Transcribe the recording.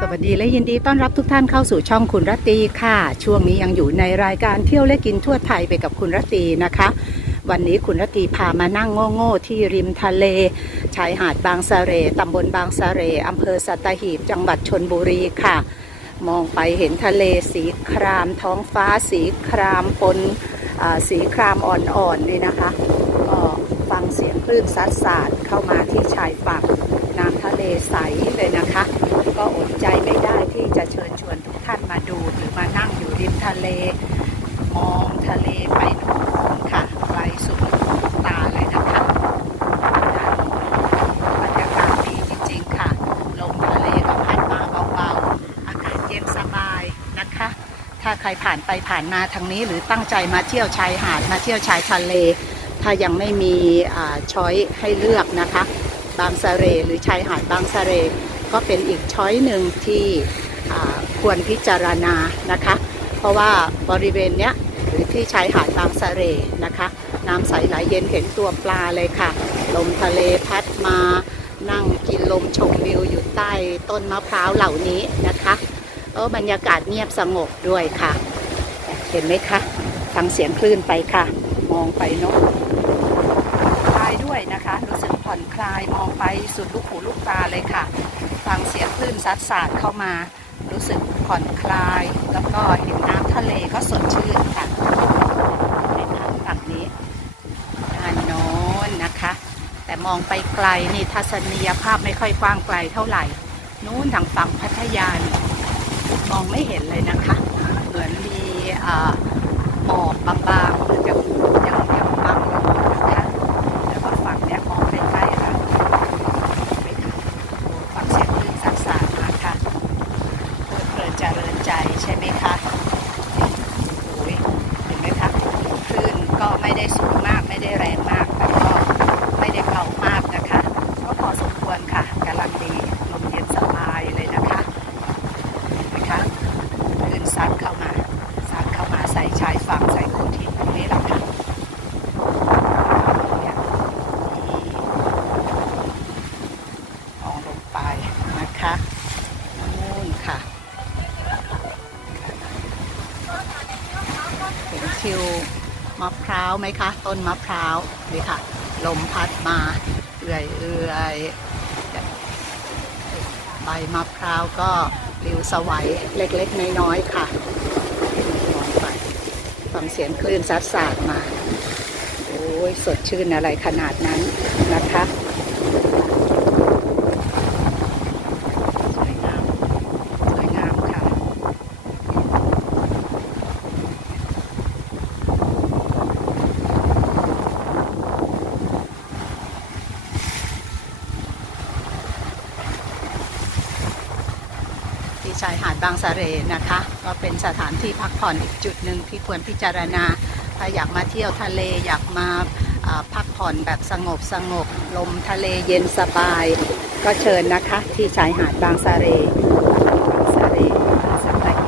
สวัสดีและยินดีต้อนรับทุกท่านเข้าสู่ช่องคุณรตตีค่ะ ช่วงนี้ยังอยู่ในรายการเที่ยวและกินทั่วไทยไปกับคุณรตตีนะคะ วันนี้คุณรตตีพามานั่งโง่ๆที่ริมทะเลชายหาดบางสะเรตำบลบางสะเรอำเภอสัตหีบจังหวัดชนบุรีค่ะ มองไปเห็นทะเลสีคราม ท้องฟ้าสีครามปนสีครามอ่อนๆนี่นะคะก็ฟังเสียงคลื่นซัดสาดเข้ามาที่ชายฝั่งน้ำทะเลใสเลยนะคะ ก็อดใจไม่ได้ที่จะเชิญชวนทุกท่านมาดูหรือมานั่งอยู่ริมทะเล มองทะเลไปนู่นค่ะไกลสุดลูกหูตาเลยนะคะบรรยากาศดีจริงๆค่ะ ลมทะเลก็พัดมาเบาๆ อากาศเย็นสบายนะคะ ถ้าใครผ่านไปผ่านมาทางนี้ หรือตั้งใจมาเที่ยวชายหาดมาเที่ยวชายทะเล ถ้ายังไม่มีช้อยให้เลือกนะคะ บางสะเรหรือชายหาดบางสะเรก็เป็นอีกช้อยหนึ่งที่ควรพิจารณานะคะ เพราะว่าบริเวณเนี้ยหรือที่ชายหาดบางสะเรนะคะ น้ำใสไหลเย็นเห็นตัวปลาเลยค่ะ ลมทะเลพัดมานั่งกินลมชมวิวอยู่ใต้ต้นมะพร้าวเหล่านี้นะคะ เออบรรยากาศเงียบสงบด้วยค่ะ เห็นไหมคะฟังเสียงคลื่นไปค่ะ มองไปเนกคลายด้วยนะคะ รู้สึกผ่อนคลายมองไปสุดลูกหูลูกตาเลยค่ะ ฟังเสียงคลื่นซัดสาดเข้ามา รู้สึกผ่อนคลาย แล้วก็เห็นน้ำทะเลก็สดชื่นค่ะในทางฝั่งนี้ด้านโน้นนะคะ แต่มองไปไกลนี่ทัศนียภาพไม่ค่อยกว้างไกลเท่าไหร่นู้นทางฝั่งพัทยานี ไม่เห็นเลยนะคะ เหมือนมีอ่าหมอกบางๆมันจะยังยังบังอยู่นะคะแต่ว่าฝั่งเนี้ยมองใกล้ๆแล้วไม่ทันฟังเสียงคลื่นซัดสาดมาค่ะเพลิดเพลินเจริญใจใช่ไหมคะโอ้ยเห็นไหมคะคลื่นก็ไม่ได้สูงมากไม่ได้แรงมากแต่ก็ไม่ได้เบามากนะคะ ก็พอสมควรค่ะกำลังดีลมเย็นสบายเลยนะคะเห็นไหมคะคลื่นซัดเข้ามาซัดเข้ามาใส่ชายฝั่งใส่โขดหินตรงนี้แหละค่ะเนี่ยมองลงไป นะคะนู่นค่ะเห็นทิวมะพร้าวไหมคะ ต้นมะพร้าวนี่ค่ะ ลมพัดมาเอื่อยเอื่อยใบมะพร้าวก็ปลิวสวัยเล็กๆ น้อยๆ ค่ะมองไปฟังเสียงคลื่นซัดสาดมา โอ้ย สดชื่นอะไรขนาดนั้นนะคะ สวยงาม สวยงามค่ะ ที่ ชายหาดบางสะเรนะคะ ก็เป็นสถานที่พักผ่อนอีกจุดหนึ่งที่ควรพิจารณาถ้าอยากมาเที่ยวทะเลอยากมาพักผ่อนแบบสงบสงบลมทะเลเย็นสบาย ก็เชิญนะคะที่ชายหาดบางสะเรบางสะเรบางสะ